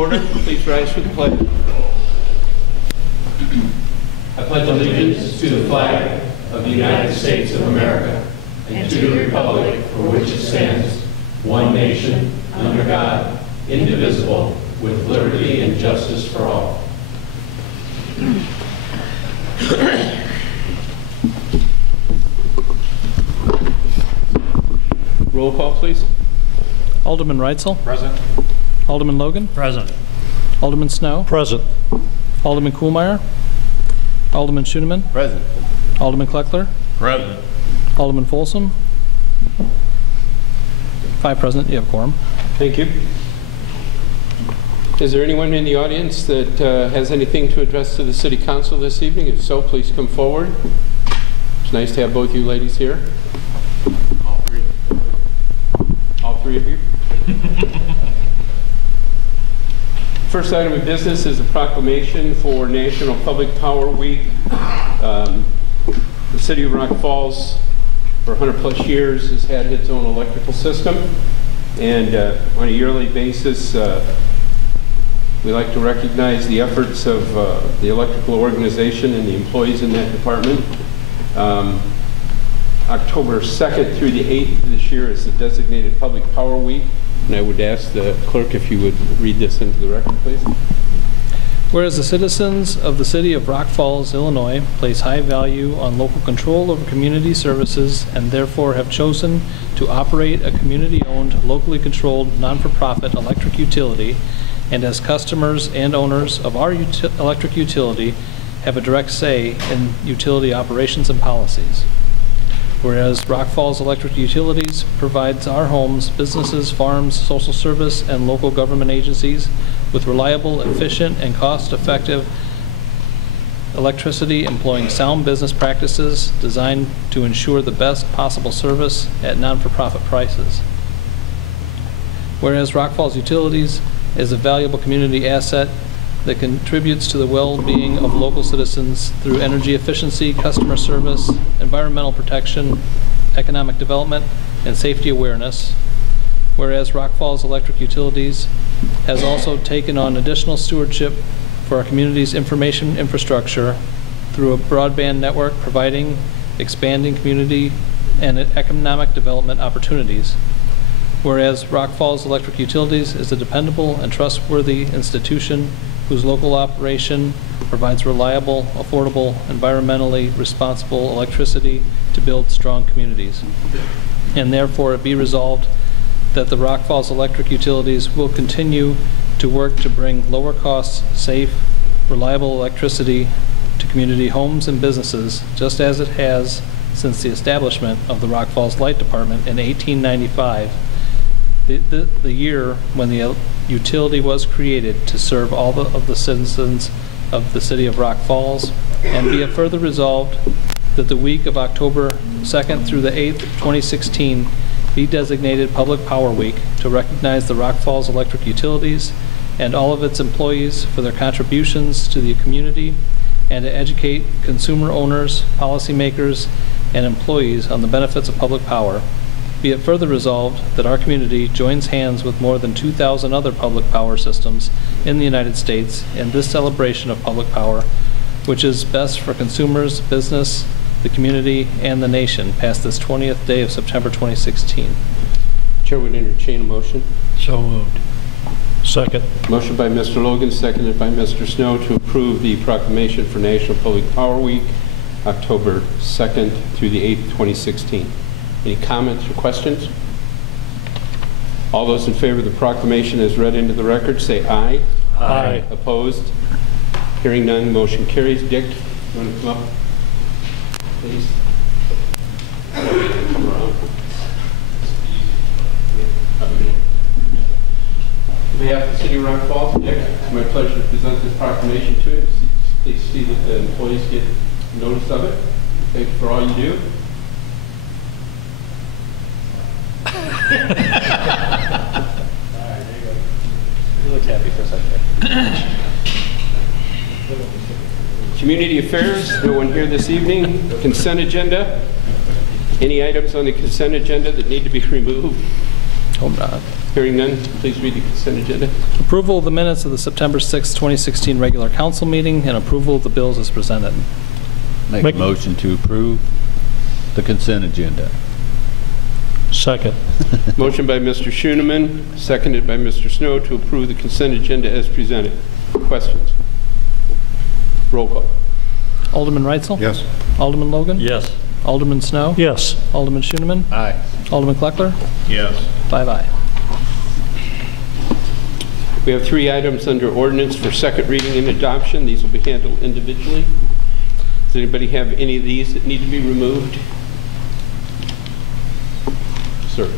order. Please rise for the pledge. I pledge allegiance to the flag of the United States of America and to the republic for which it stands, one nation, under God, indivisible, with liberty and justice for all. Roll call, please. Alderman Reitzel. Present. Alderman Logan. Present. Alderman Snow. Present. Alderman Kuhlmeier. Alderman Schoenemann. Present. Alderman Kleckler. Present. Alderman Folsom. 5 present. You have quorum. Thank you. Is there anyone in the audience that has anything to address to the City Council this evening? If so, please come forward. It's nice to have both you ladies here. All three. All three of you? First item of business is a proclamation for National Public Power Week. The City of Rock Falls, for 100+ years, has had its own electrical system. And on a yearly basis, we like to recognize the efforts of the electrical organization and the employees in that department. October 2nd through the 8th this year is the designated Public Power Week. And I would ask the clerk if you would read this into the record, please. Whereas the citizens of the City of Rock Falls, Illinois, place high value on local control over community services and therefore have chosen to operate a community-owned, locally controlled, non-for-profit electric utility, and as customers and owners of our electric utility have a direct say in utility operations and policies. Whereas Rock Falls Electric Utilities provides our homes, businesses, farms, social service, and local government agencies with reliable, efficient, and cost-effective electricity employing sound business practices designed to ensure the best possible service at non-for-profit prices. Whereas Rock Falls Utilities is a valuable community asset that contributes to the well-being of local citizens through energy efficiency, customer service, environmental protection, economic development, and safety awareness. Whereas Rock Falls Electric Utilities has also taken on additional stewardship for our community's information infrastructure through a broadband network providing expanding community and economic development opportunities. Whereas Rock Falls Electric Utilities is a dependable and trustworthy institution whose local operation provides reliable, affordable, environmentally responsible electricity to build strong communities. And therefore it be resolved that the Rock Falls Electric Utilities will continue to work to bring lower cost, safe, reliable electricity to community homes and businesses, just as it has since the establishment of the Rock Falls Light Department in 1895, the year when the utility was created to serve all of the citizens of the City of Rock Falls. And be it further resolved that the week of October 2nd through the 8th, 2016 be designated Public Power Week to recognize the Rock Falls Electric Utilities and all of its employees for their contributions to the community, and to educate consumer owners, policymakers, and employees on the benefits of public power. Be it further resolved that our community joins hands with more than 2,000 other public power systems in the United States in this celebration of public power, which is best for consumers, business, the community, and the nation past this 20th day of September 2016. Chair would entertain a motion. So moved. Second. Motion by Mr. Logan, seconded by Mr. Snow to approve the proclamation for National Public Power Week, October 2nd through the 8th, 2016. Any comments or questions? All those in favor of the proclamation as read into the record say aye. Aye. Opposed? Hearing none, motion carries. Dick, you want to come up, please? Come around. On behalf of the City of Rock Falls, Dick, it's my pleasure to present this proclamation to you. Please see that the employees get notice of it. Thank you for all you do. You look happy for a second. Community Affairs, no one here this evening. Consent agenda. Any items on the consent agenda that need to be removed? Told nod. Hearing none, please read the consent agenda. Approval of the minutes of the September 6, 2016 regular council meeting and approval of the bills as presented. Make a motion to approve the consent agenda. Second. Motion by Mr. Schoeneman, seconded by Mr. Snow to approve the consent agenda as presented. Questions? Roll call. Alderman Reitzel? Yes. Alderman Logan? Yes. Alderman Snow? Yes. Alderman Schoeneman? Aye. Alderman Kleckler? Yes. 5 aye. We have 3 items under ordinance for second reading and adoption. These will be handled individually. Does anybody have any of these that need to be removed? Sir.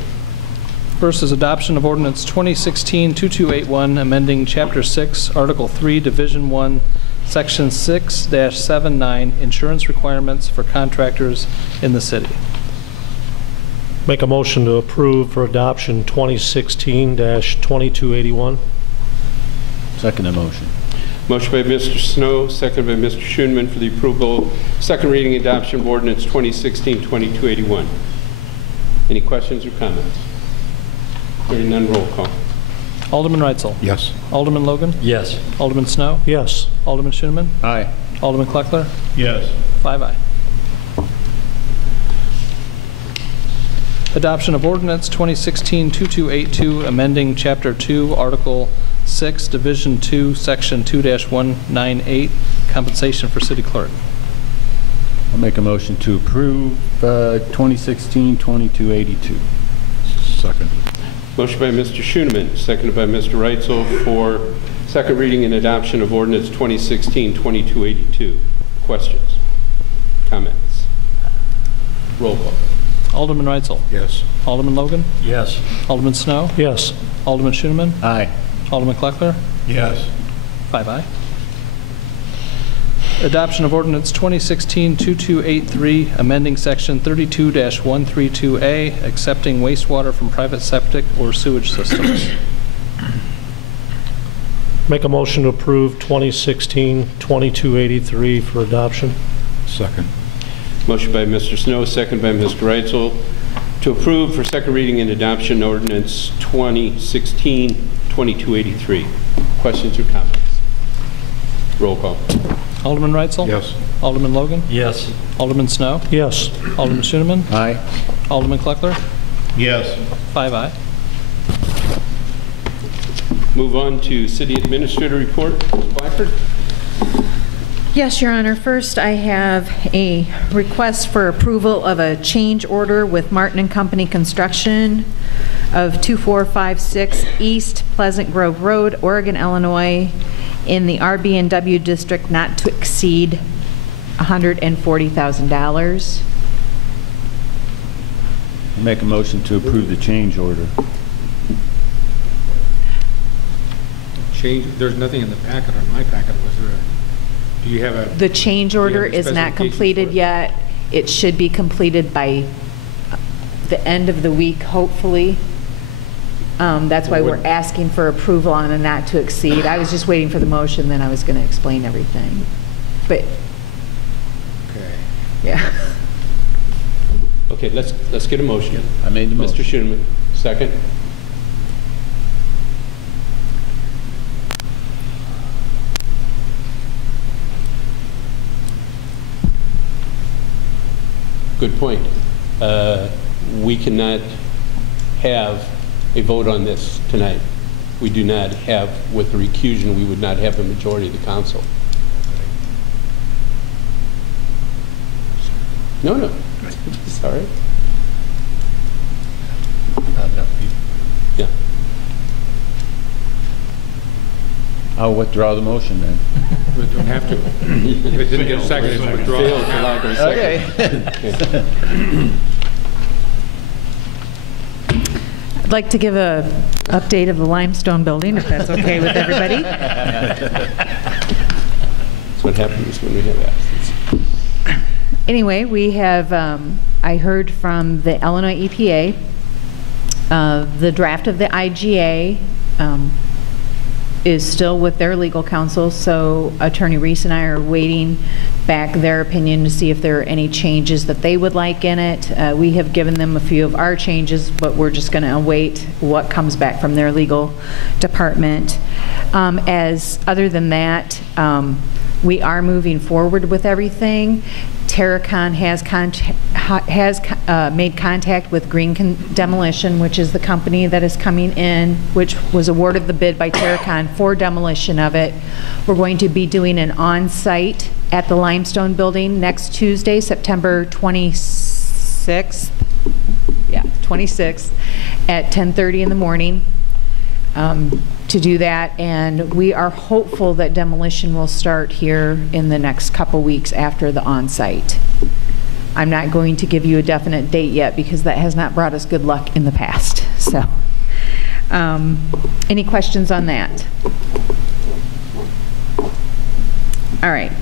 First is adoption of ordinance 2016-2281, amending Chapter 6, Article 3, Division 1, Section 6-79, insurance requirements for contractors in the city. Make a motion to approve for adoption 2016-2281. Second the motion. Motion by Mr. Snow, seconded by Mr. Schoeneman for the approval, second reading and adoption of ordinance 2016-2281. Any questions or comments? Hearing none, roll call. Alderman Reitzel? Yes. Alderman Logan? Yes. Alderman Snow? Yes. Alderman Schoeneman? Aye. Alderman Kleckler? Yes. 5 aye. Adoption of ordinance 2016-2282, amending Chapter 2, Article 6, Division 2, Section 2-198, compensation for city clerk. I'll make a motion to approve 2016-2282. Second. Motion by Mr. Schoeneman, seconded by Mr. Reitzel for second reading and adoption of ordinance 2016-2282. Questions? Comments? Roll call. Alderman Reitzel? Yes. Alderman Logan? Yes. Alderman Snow? Yes. Alderman Schoeneman? Aye. Alderman Kleckler? Yes. 5 aye. Adoption of ordinance 2016-2283, amending section 32-132A, accepting wastewater from private septic or sewage systems. Make a motion to approve 2016-2283 for adoption. Second. Motion by Mr. Snow, seconded by Mr. Reitzel to approve for second reading and adoption ordinance 2016-2283. Questions or comments? Roll call. Alderman Reitzel? Yes. Alderman Logan? Yes. Alderman Snow? Yes. Alderman Schoeneman? Aye. Alderman Kleckler? Yes. 5 aye. Move on to City Administrator Report. Ms. Blackford? Yes, Your Honor. First, I have a request for approval of a change order with Martin & Company Construction of 2456 East Pleasant Grove Road, Oregon, Illinois, in the RB&W district not to exceed $140,000. Make a motion to approve the change order. Change, there's nothing in the packet, or my packet, was there do you have a... The change order the is not specifications completed for it? yet. It should be completed by the end of the week, hopefully. That's why we're asking for approval on a not to exceed. I was just waiting for the motion, then I was going to explain everything. But, Okay. yeah. Okay, let's get a motion. I made the motion. Mr. Schoeneman, second. Good point. We cannot have a vote on this tonight. We do not have, with the recusal, we would not have a majority of the council. No. Sorry. Yeah. I'll withdraw the motion then. We don't have to. If it didn't get a second, it's withdrawn. Failed for lack of a second. I'd like to give a update of the limestone building, if that's okay with everybody. That's what happens when we have absence. Anyway, we have, I heard from the Illinois EPA, the draft of the IGA is still with their legal counsel, so Attorney Reese and I are waiting back their opinion to see if there are any changes that they would like in it. We have given them a few of our changes, but we're just going to await what comes back from their legal department. Other than that, we are moving forward with everything. Terracon has made contact with Green Demolition, which is the company that is coming in, which was awarded the bid by Terracon for demolition of it. We're going to be doing an on-site at the Limestone Building next Tuesday, September 26th. Yeah, 26th at 10:30 in the morning. To do that, and we are hopeful that demolition will start here in the next couple weeks after the on-site. I'm not going to give you a definite date yet because that has not brought us good luck in the past. So, any questions on that? All right.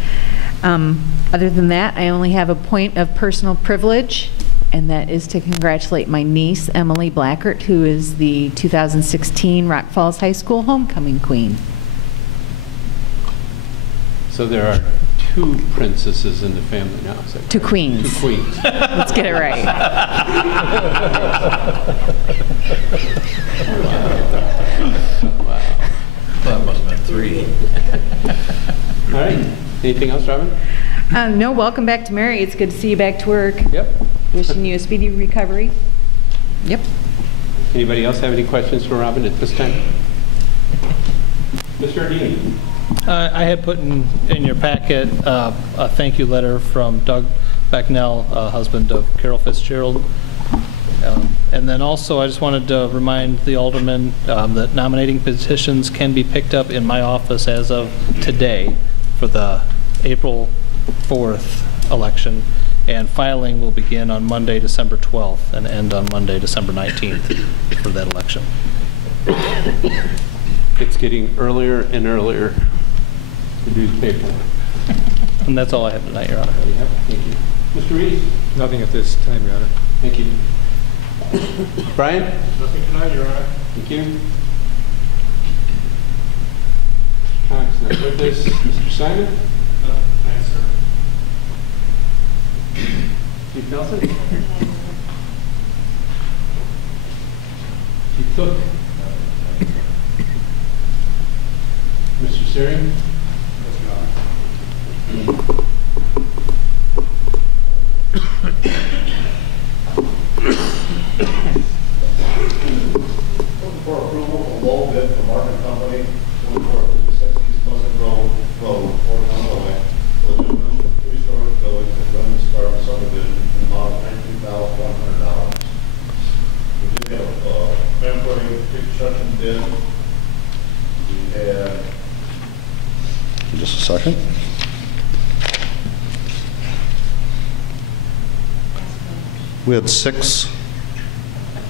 Other than that, I only have a point of personal privilege, and that is to congratulate my niece, Emily Blackert, who is the 2016 Rock Falls High School Homecoming Queen. So there are 2 princesses in the family now. Is that correct? 2 queens. 2 queens. Let's get it right. Wow. That must have been 3. All right. Anything else, Robin? No, welcome back to Mary. It's good to see you back to work. Yep. Wishing you a speedy recovery. Yep. Anybody else have any questions for Robin at this time? Mr. Ardini? I had put in your packet a thank you letter from Doug Becknell, husband of Carol Fitzgerald. And then also I just wanted to remind the aldermen that nominating petitions can be picked up in my office as of today for the April 4th election. And filing will begin on Monday, December 12th, and end on Monday, December 19th for that election. It's getting earlier and earlier to do the paper. And that's all I have tonight, Your Honor. Yep. Thank you. Mr. Reed? Nothing at this time, Your Honor. Thank you. Brian? Nothing tonight, Your Honor. Thank you. Cox, not with us. Mr. Simon? Thanks, sir. Chief Nelson? Chief Cook? Mr. Searing? For approval of low bid from Martin Company, 4456 East Pleasant Grove Road, Fort Illinois, for the demolition of 3-story buildings at Women's Garden subdivision in the amount of $19,100. We did have a February construction bid. We had. Just a second. We had 6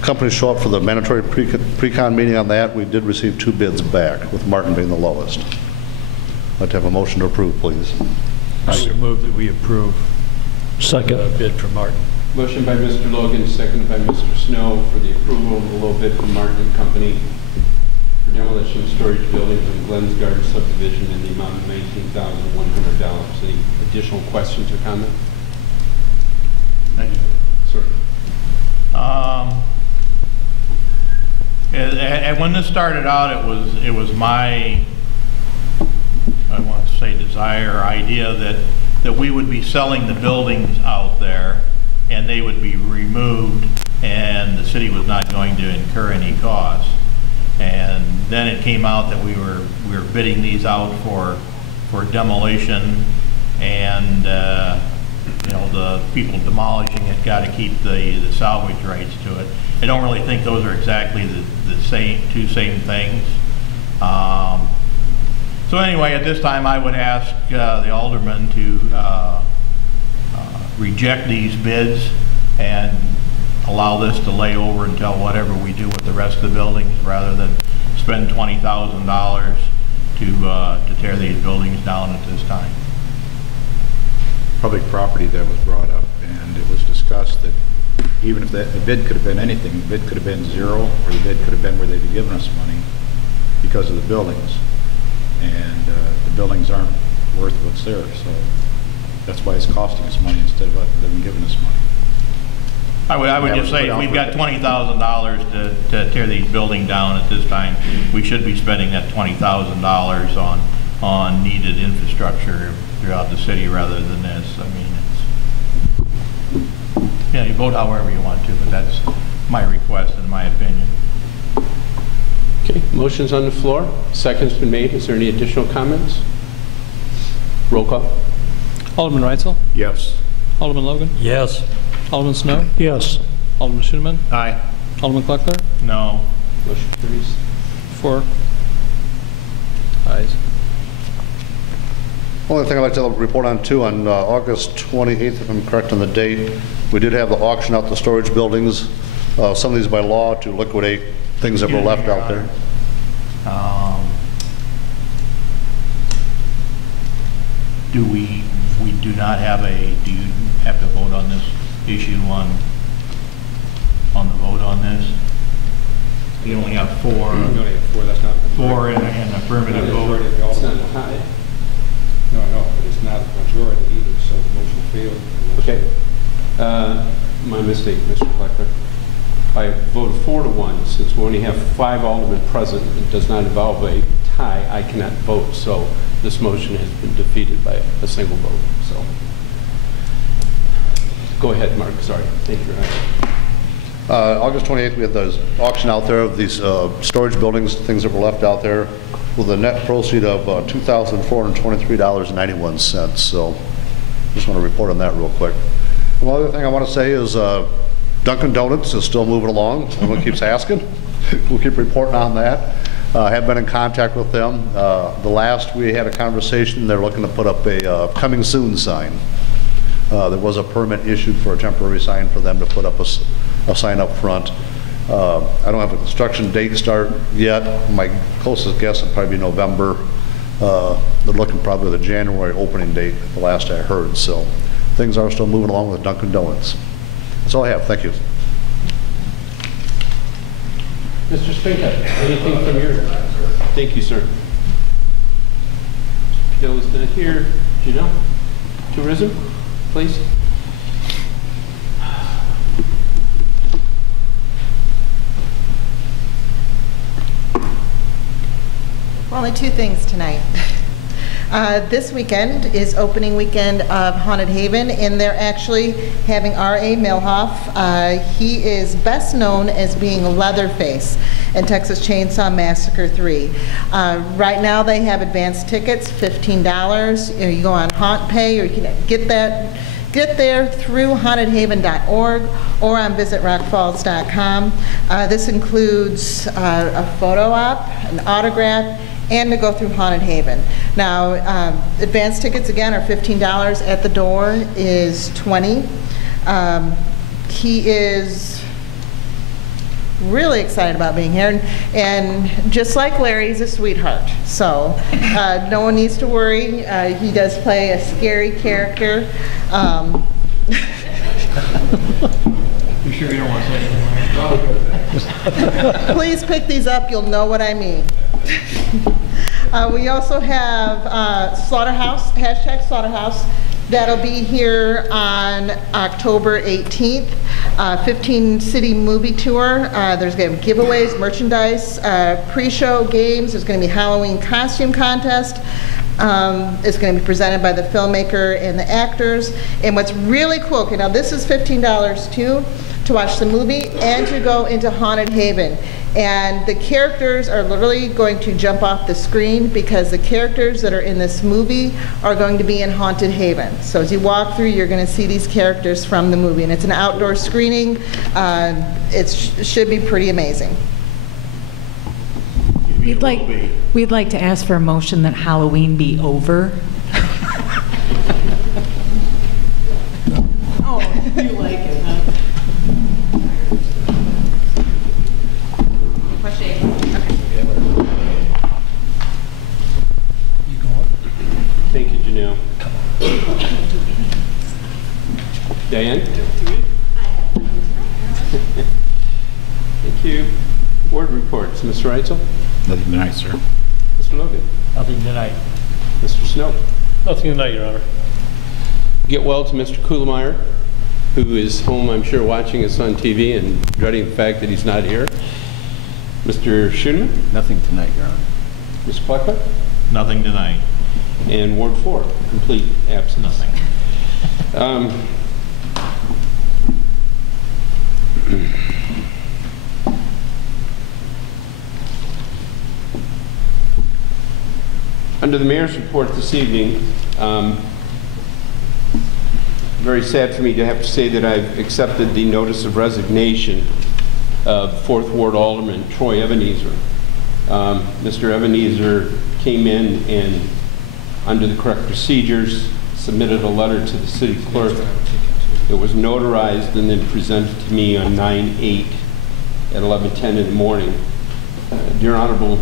companies show up for the mandatory pre-con meeting on that. We did receive 2 bids back, with Martin being the lowest. I'd like to have a motion to approve, please. I would move that we approve Second. the bid for Martin. Motion by Mr. Logan, seconded by Mr. Snow for the approval of the low bid from Martin and Company for demolition of storage buildings in Glenn's Garden subdivision in the amount of $19,100. Any additional questions or comments? Thank you. Sir. And when this started out, it was my, I want to say, desire, idea that we would be selling the buildings out there and they would be removed and the city was not going to incur any costs. And then it came out that we were bidding these out for demolition, and you know, the people demolishing it got to keep the salvage rights to it. I don't really think those are exactly the two same things. So anyway, at this time I would ask the aldermen to reject these bids and allow this to lay over until whatever we do with the rest of the buildings, rather than spend $20,000 to tear these buildings down at this time. Public property that was brought up, and it was discussed that even if the bid could have been anything, the bid could have been 0, or the bid could have been where they'd given us money because of the buildings. and the buildings aren't worth what's there, so that's why it's costing us money instead of them giving us money. I would just say, if we've got $20,000 to tear these buildings down at this time, we should be spending that $20,000 on needed infrastructure throughout the city rather than this. I mean, it's, yeah, you vote however you want to, but that's my request and my opinion. Okay, motion's on the floor. Second's been made. Is there any additional comments? Roll call. Alderman Reitzel? Yes. Alderman Logan? Yes. Alderman Snow? Yes. Alderman Schooneman? Aye. Alderman Kleckler? No. Motion carries. 4 ayes. Only thing I'd like to report on too, on August 28th, if I'm correct on the date, we did have the auction out the storage buildings. Some of these by law to liquidate things that were left out there. We do not have do you have to vote on this issue on the vote on this? We only have 4. We only have 4, that's not. 4 in an affirmative vote. It's not a tie. No, but it's not a majority either, so the motion failed. Okay. My mistake, Mr. Kleckler. I voted 4-1. Since we only have 5 aldermen present, it does not involve a tie. I cannot vote, so this motion has been defeated by a single vote. So, go ahead, Mark. Sorry. Thank you. August 28th, we had the auction out there of these storage buildings, things that were left out there, with a net proceed of $2,423.91. So, just want to report on that real quick. One other thing I want to say is Dunkin' Donuts is still moving along. Everyone keeps asking. We'll keep reporting on that. I have been in contact with them. The last we had a conversation, they're looking to put up a coming soon sign. There was a permit issued for a temporary sign for them to put up a sign up front. I don't have a construction date start yet. My closest guess would probably be November. They're looking probably the January opening date, the last I heard. So things are still moving along with Dunkin' Donuts. That's all I have. Thank you. Mr. Spinka, anything from your? Thank you, sir. Joe is not here. Janelle, tourism, please. Only 2 things tonight. This weekend is opening weekend of Haunted Haven, and they're actually having R.A. Milhoff. He is best known as being Leatherface in Texas Chainsaw Massacre 3. Right now they have advanced tickets, $15. You go on Haunt Pay, or you can get there through hauntedhaven.org or on visitrockfalls.com. This includes a photo op, an autograph, and to go through Haunted Haven. Now, advanced tickets, again, are $15. At the door is $20. He is really excited about being here, and just like Larry, he's a sweetheart. So no one needs to worry. He does play a scary character. You sure you don't want to say anything? Please pick these up. You'll know what I mean. We also have Slaughterhouse, hashtag Slaughterhouse. That'll be here on October 18th. 15 city movie tour. There's going to be giveaways, merchandise, pre-show games. There's going to be Halloween costume contest. It's going to be presented by the filmmaker and the actors. And what's really cool, okay, now this is $15 too, to watch the movie and to go into Haunted Haven. And the characters are literally going to jump off the screen because the characters that are in this movie are going to be in Haunted Haven. So as you walk through, you're going to see these characters from the movie. And it's an outdoor screening. It should be pretty amazing. We'd like to ask for a motion that Halloween be over. Oh, you like it, huh? Thank you, Janelle. Diane? Thank you. Board reports. Mr. Reitzel? Nothing tonight, sir. Mr. Mr. Logan? Nothing tonight. Mr. Snow? Nothing tonight, Your Honor. Get well to Mr. Kuhlmeyer, who is home, I'm sure, watching us on TV and dreading the fact that he's not here. Mr. Schoenman? Nothing tonight, Your Honor. Ms. Pleca? Nothing tonight. And Ward 4, complete absence. Nothing. Under the mayor's report this evening, very sad for me to have to say that I've accepted the notice of resignation of 4th Ward Alderman Troy Ebenezer. Mr. Ebenezer came in and, under the correct procedures, submitted a letter to the city clerk. It was notarized and then presented to me on 9/8 at 11:10 in the morning. Dear Honorable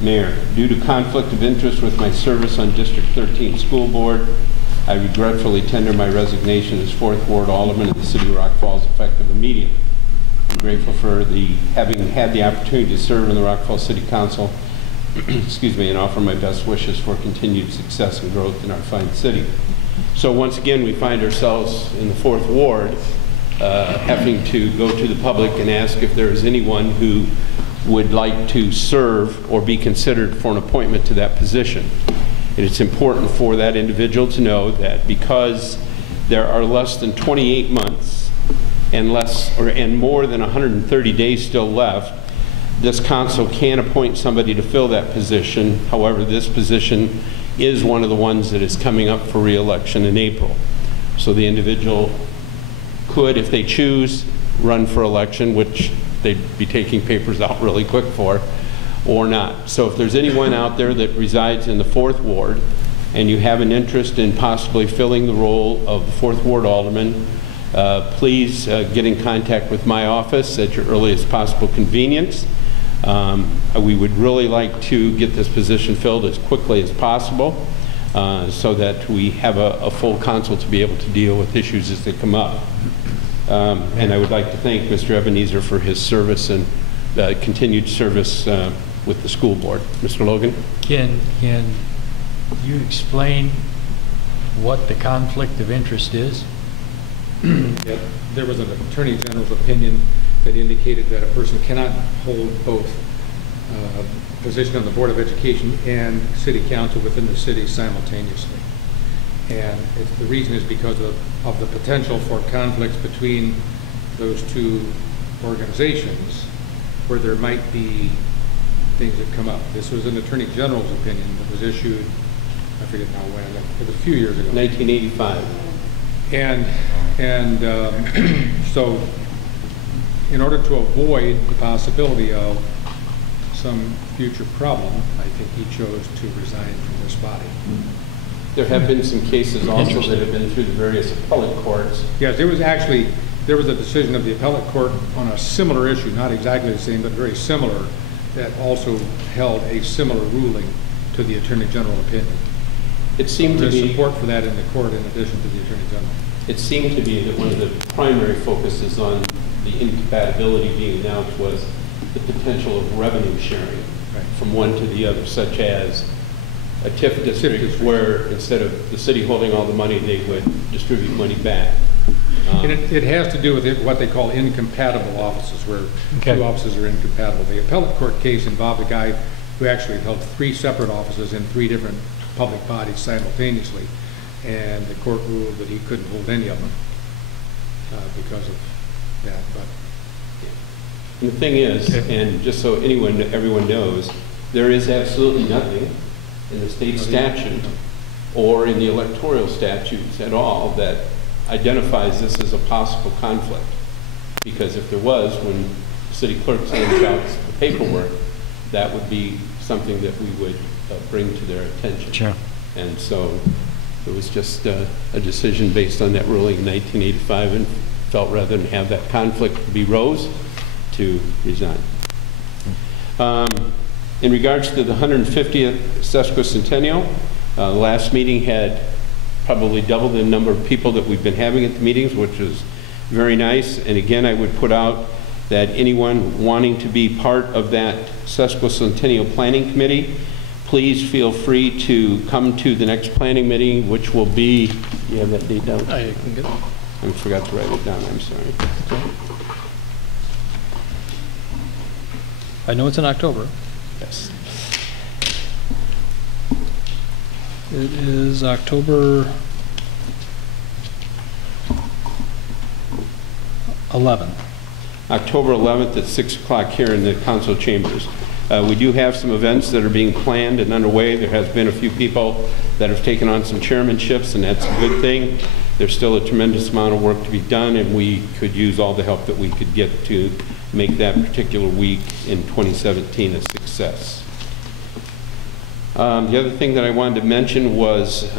Mayor, due to conflict of interest with my service on District 13 School Board, I regretfully tender my resignation as 4th Ward Alderman of the City of Rock Falls effective immediately. I'm grateful for having had the opportunity to serve in the Rock Falls City Council, excuse me, and offer my best wishes for continued success and growth in our fine city. So once again, we find ourselves in the 4th Ward having to go to the public and ask if there is anyone who would like to serve or be considered for an appointment to that position. And it's important for that individual to know that because there are less than 28 months and more than 130 days still left, this council can appoint somebody to fill that position. However, this position is one of the ones that is coming up for re-election in April. So the individual could, if they choose, run for election, which they'd be taking papers out really quick for, or not. So if there's anyone out there that resides in the 4th Ward and you have an interest in possibly filling the role of the 4th Ward Alderman, please get in contact with my office at your earliest possible convenience. We would really like to get this position filled as quickly as possible so that we have a full council to be able to deal with issues as they come up. And I would like to thank Mr. Ebenezer for his service and continued service with the school board. Mr. Logan? Can you explain what the conflict of interest is? Yeah, there was an Attorney General's opinion that indicated that a person cannot hold both position on the Board of Education and City Council within the city simultaneously. And the reason is because of the potential for conflicts between those two organizations where there might be things that come up. This was an Attorney General's opinion that was issued, I forget now when, it was a few years ago. 1985. And so in order to avoid the possibility of some future problem, I think he chose to resign from this body. There have been some cases also that have been through the various appellate courts. Yes, there was a decision of the appellate court on a similar issue, not exactly the same, but very similar, that also held a similar ruling to the Attorney General opinion. It seemed to be there's support for that in the court in addition to the Attorney General. It seemed to be that one of the primary focuses on the incompatibility being announced was the potential of revenue sharing from one to the other, such as a TIF district where instead of the city holding all the money, they would distribute money back. And it has to do with what they call incompatible offices, where two offices are incompatible. The appellate court case involved a guy who actually held 3 separate offices in 3 different public bodies simultaneously, and the court ruled that he couldn't hold any of them because of that. But and the thing is, and just so everyone knows, there is absolutely nothing in the state statute or in the electoral statutes at all that identifies this as a possible conflict. Because if there was, when the city clerk sends out the paperwork, that would be something that we would bring to their attention. Sure. And so it was just a decision based on that ruling in 1985, and felt rather than have that conflict be rose, to resign. In regards to the 150th sesquicentennial, the last meeting had probably double the number of people that we've been having at the meetings, which is very nice. And again, I would put out that anyone wanting to be part of that sesquicentennial planning committee, please feel free to come to the next planning meeting, which will be, you have that date down? I can get it. I forgot to write it down, I'm sorry. I know it's in October. Yes. It is October 11th. October 11th at 6 o'clock here in the council chambers. We do have some events that are being planned and underway. There has been a few people that have taken on some chairmanships, and that's a good thing. There's still a tremendous amount of work to be done, and we could use all the help that we could get to make that particular week in 2017 a success. The other thing that I wanted to mention was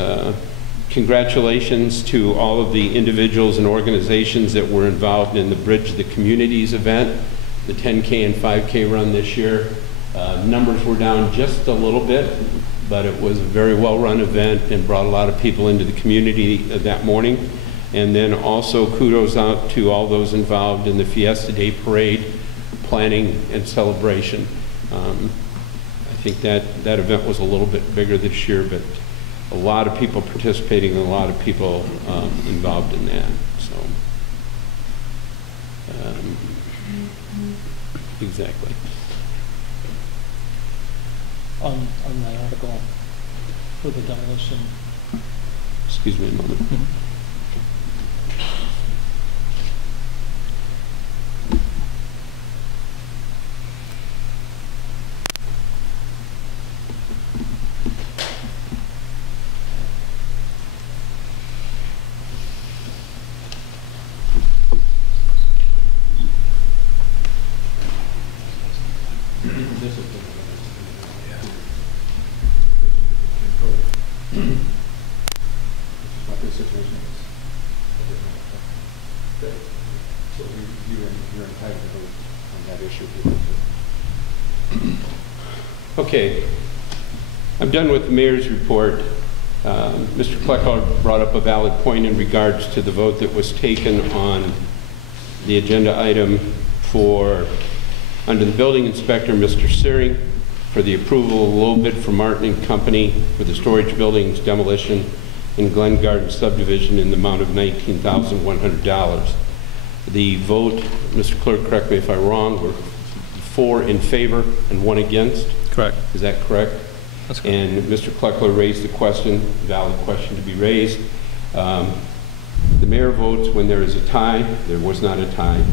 congratulations to all of the individuals and organizations that were involved in the Bridge the Communities event, the 10K and 5K run this year. Numbers were down just a little bit, but it was a very well-run event and brought a lot of people into the community that morning. And then also kudos out to all those involved in the Fiesta Day Parade planning and celebration. I think that event was a little bit bigger this year, but a lot of people participating and a lot of people involved in that. So, exactly. On that article for the demolition. Excuse me a moment. Okay, I'm done with the mayor's report. Mr. Kleckler brought up a valid point in regards to the vote that was taken on the agenda item for, under the building inspector, Mr. Searing, for the approval of a low bid from Martin and Company for the storage buildings demolition in Glen Garden subdivision in the amount of $19,100. The vote, Mr. Clerk, correct me if I'm wrong, were 4 in favor and 1 against. Correct. Is that correct? That's correct. And Mr. Kleckler raised the question, valid question to be raised. The mayor votes when there is a tie. There was not a tie.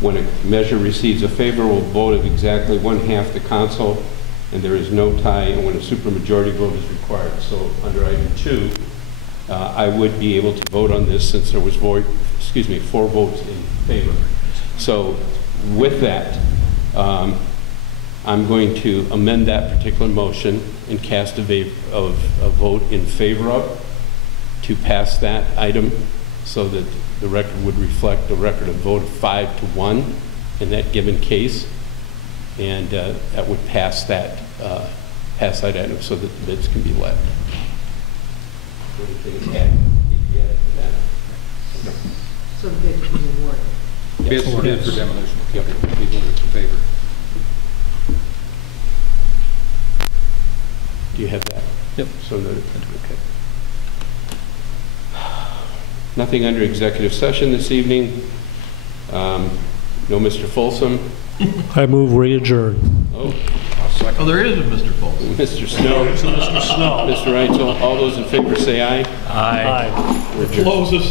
When a measure receives a favorable vote of exactly 1/2 the council, and there is no tie, and when a supermajority vote is required. So under item 2, I would be able to vote on this since there was 4 votes in favor. So with that, I'm going to amend that particular motion and cast a vote in favor of to pass that item so that the record would reflect a record of vote of 5-1 in that given case. And that would pass that item so that the bids can be let. So the bid can be awarded. Bids for demolition. Yep. People in favor. Do you have that? Yep. So noted. Okay. Nothing under executive session this evening. No Mr. Folsom. I move we adjourn. Oh, Oh, there is a Mr. Folsom. Mr. Snow. Mr. Snow. Mr. Reitzel. All those in favor say aye. Aye. We're adjourned. Closest.